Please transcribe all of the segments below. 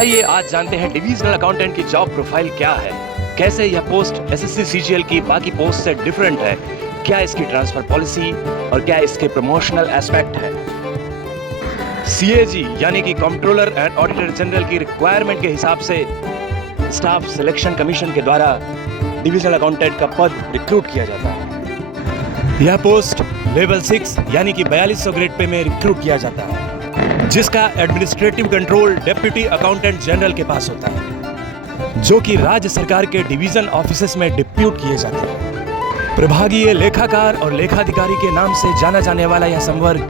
आइए आज जानते हैं डिविजनल अकाउंटेंट की जॉब प्रोफाइल क्या है, कैसे यह पोस्ट एसएससी सीजीएल की बाकी पोस्ट से डिफरेंट है, क्या इसकी ट्रांसफर पॉलिसी और क्या इसके प्रमोशनल एस्पेक्ट है। सीएजी यानी कि कंट्रोलर एंड ऑडिटर जनरल की रिक्वायरमेंट के हिसाब से स्टाफ सिलेक्शन कमीशन के द्वारा डिविजनल अकाउंटेंट का पद रिक्रूट किया जाता है। यह पोस्ट लेवल 6 यानी कि 4200 ग्रेड पे में रिक्रूट किया जाता है, जिसका administrative control deputy accountant general के पास होता है, जो कि राज्य सरकार के डिवीजन ऑफिसेस में डिप्यूट किए जाते हैं। प्रभागीय लेखाकार और लेखाधिकारी के नाम से जाना जाने वाला यह संवर्ग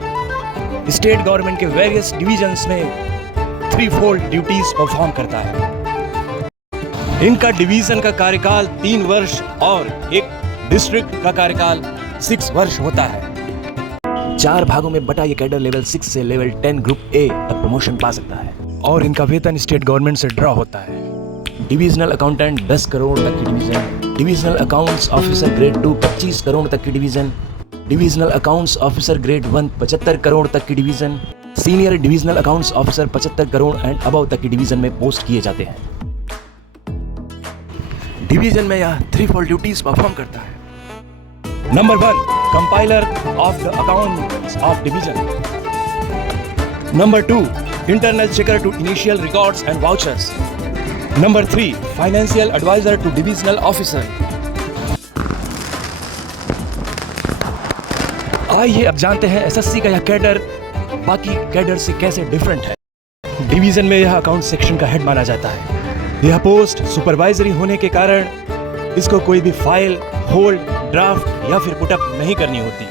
स्टेट गवर्नमेंट के वेरियस डिविजन्स में 3-fold ड्यूटीज परफॉर्म करता है। इनका डिवीजन का कार्यकाल 3 वर्ष और एक डिस्ट्रिक्ट का कार्यकाल 6 वर्ष होता है। 4 भागों में बटा ये कैडर लेवल 6 से लेवल 10 ग्रुप ए तक प्रमोशन पा सकता है और इनका वेतन स्टेट गवर्नमेंट से ड्रॉ होता है। डिविजनल अकाउंटेंट 10 करोड़ तक की division, divisional accounts officer grade 2 25 crore तक की division, divisional accounts officer grade 1 75 crore तक की division, senior divisional accounts officer 75 crore and above तक की डिवीजन में पोस्ट किए जाते हैं। डिवीजन में यह 3-fold ड्यूटीज परफॉर्म करता है। Number 1, compiler of the accounts of division. Number 2, internal checker to initial records and vouchers. Number 3, financial adviser to divisional officer. आइए अब जानते हैं एसएससी का यह कैडर बाकी कैडर से कैसे डिफरेंट है। डिवीजन में यह अकाउंट सेक्शन का हेड माना जाता है। यह पोस्ट सुपरवाइजरी होने के कारण इसको कोई भी फाइल, होल्ड, ड्राफ्ट या फिर पुटअप नहीं करनी होती।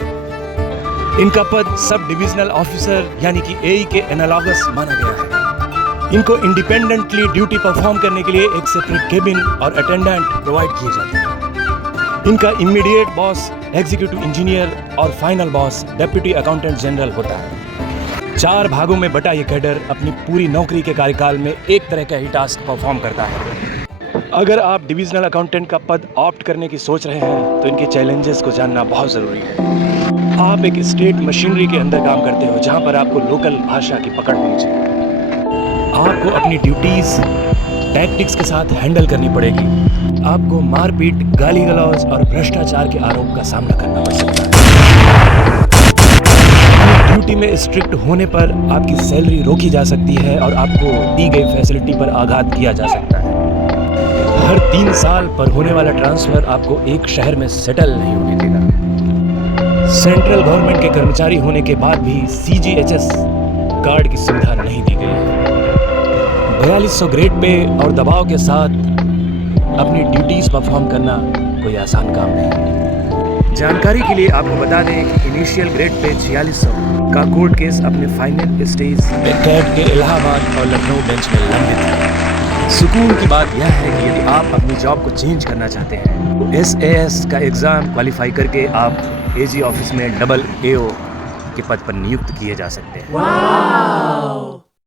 इनका पद सब डिविजनल ऑफिसर यानी कि एई के एनालॉगस माना गया है। इनको इंडिपेंडेंटली ड्यूटी परफॉर्म करने के लिए एक सेपरेट केबिन और अटेंडेंट प्रोवाइड किए जाते हैं। इनका इमीडिएट बॉस एग्जीक्यूटिव इंजीनियर और final boss deputy accountant general होता है। 4 भागों में बटा ये कैडर अपनी पूरी नौकरी के कार्यकाल में एक तरह का ही टास्क परफॉर्म करता है। अगर आप डिविजनल अकाउंटेंट का पद ऑप्ट करने की सोच रहे हैं तो इनके चैलेंजेस को जानना बहुत ज़रूरी है। आप एक स्टेट मशीनरी के अंदर काम करते हो जहां पर आपको लोकल भाषा की पकड़ होनी चाहिए। आपको अपनी ड्यूटीज टैक्टिक्स के साथ हैंडल करनी पड़ेगी। आपको मारपीट, गाली गलौज और भ्रष्टाचार के आरोप का सामना करना पड़ सकता है। ड्यूटी में स्ट्रिक्ट होने पर आपकी सैलरी रोकी जा सकती है और आपको दी गई फैसिलिटी पर आघात किया जा सकता है। हर 3 साल पर होने वाला ट्रांसफर आपको एक शहर में सेटल नहीं होने देगा। सेंट्रल गवर्नमेंट के कर्मचारी होने के बाद भी सीजीएचएस कार्ड की सुविधा नहीं दी गई है। 4200 ग्रेड पे और दबाव के साथ अपनी ड्यूटीज परफॉर्म करना कोई आसान काम नहीं। जानकारी के लिए आपको बता दें कि इनिशियल ग्रेड पे 4600 का कोर्ट केस अपने फाइनल स्टेज कैट के इलाहाबाद और लखनऊ बेंच में लंबित है। सुकून की बात यह है कि यदि आप अपनी जॉब को चेंज करना चाहते हैं तो एसएएस का एग्ज़ाम क्वालिफाई करके आप एजी ऑफिस में डबल एओ के पद पर नियुक्त किए जा सकते हैं।